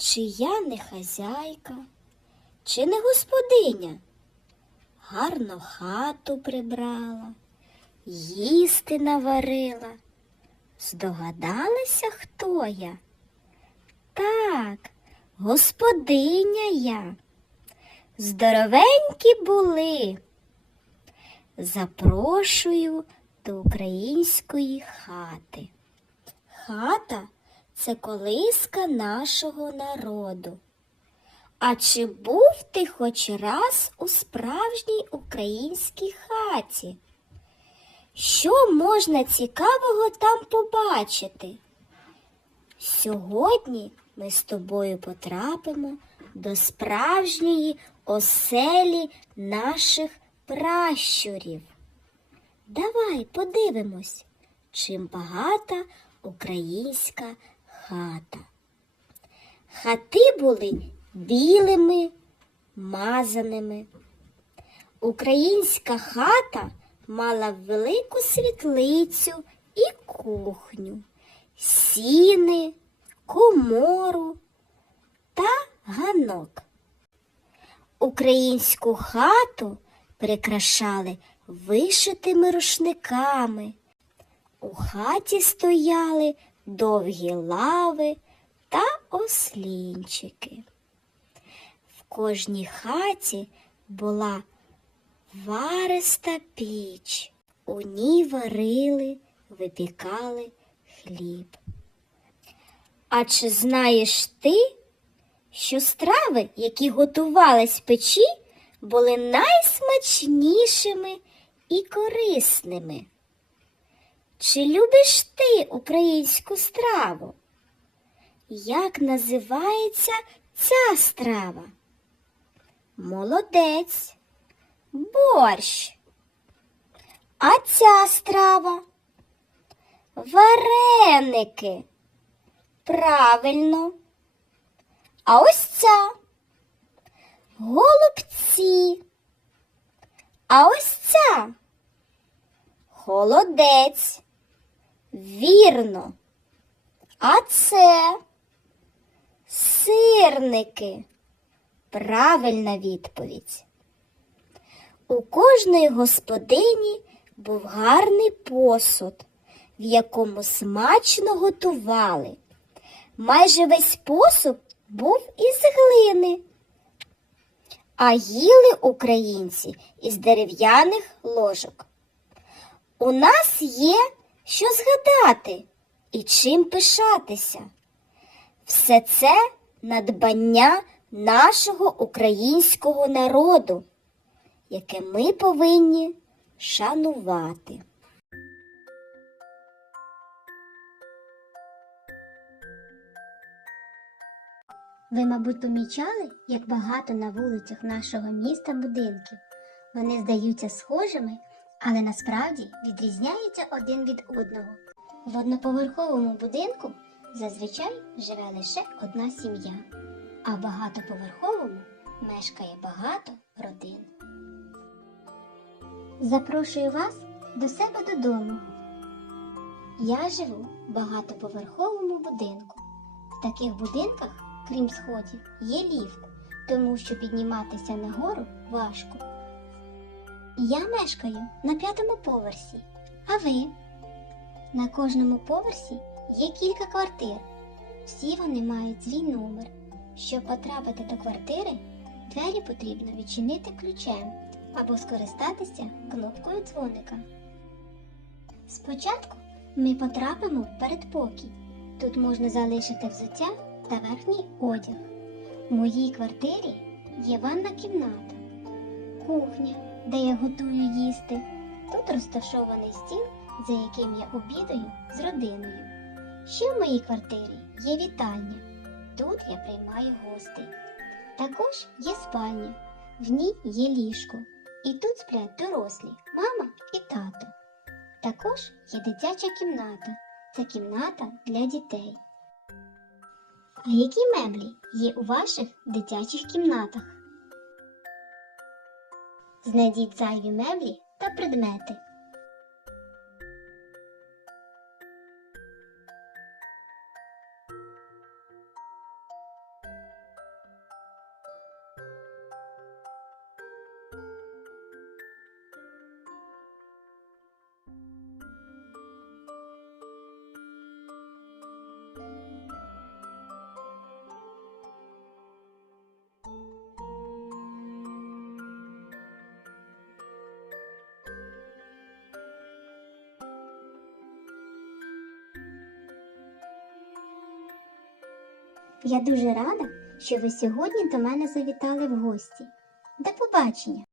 Чи я не хазяйка, чи не господиня? Гарно хату прибрала, їсти наварила. Здогадалися, хто я? Так, господиня я. Здоровенькі були. Запрошую до української хати. Хата це колиска нашого народу. А чи був ти хоч раз у справжній українській хаті? Що можна цікавого там побачити? Сьогодні ми з тобою потрапимо до справжньої оселі наших пращурів. Давай подивимось, чим багата українська хата. Хати були білими, мазаними. Українська хата мала велику світлицю і кухню, сіни, комору та ганок. Українську хату прикрашали вишитими рушниками. У хаті стояли довгі лави та ослінчики. В кожній хаті була вариста піч. У ній варили, випікали хліб. А чи знаєш ти, що страви, які готувались в печі, були найсмачнішими і корисними? Чи любиш ти українську страву? Як називається ця страва? Молодець, борщ. А ця страва? Вареники. Правильно. А ось ця голубці. А ось ця холодець. Вірно. А це сирники. Правильна відповідь. У кожної господині був гарний посуд, в якому смачно готували. Майже весь посуд був із глини, а їли українці із дерев'яних ложок. У нас є що згадати і чим пишатися. Все це надбання нашого українського народу, яке ми повинні шанувати. Ви, мабуть, помічали, як багато на вулицях нашого міста будинків. Вони здаються схожими, але насправді відрізняються один від одного. В одноповерховому будинку зазвичай живе лише одна сім'я, а в багатоповерховому мешкає багато родин. Запрошую вас до себе додому. Я живу в багатоповерховому будинку. В таких будинках, крім сходів, є ліфт, тому що підніматися нагору важко. Я мешкаю на п'ятому поверсі, а ви? На кожному поверсі є кілька квартир. Всі вони мають свій номер. Щоб потрапити до квартири, двері потрібно відчинити ключем або скористатися кнопкою дзвоника. Спочатку ми потрапимо в передпокій. Тут можна залишити взуття та верхній одяг. В моїй квартирі є ванна кімната, кухня, де я готую їсти. Тут розташований стіл, за яким я обідаю з родиною. Ще в моїй квартирі є вітальня. Тут я приймаю гостей. Також є спальня, в ній є ліжко. І тут сплять дорослі, мама і тато. Також є дитяча кімната. Це кімната для дітей. А які меблі є у ваших дитячих кімнатах? Знайдіть зайві меблі та предмети. Я дуже рада, що ви сьогодні до мене завітали в гості. До побачення!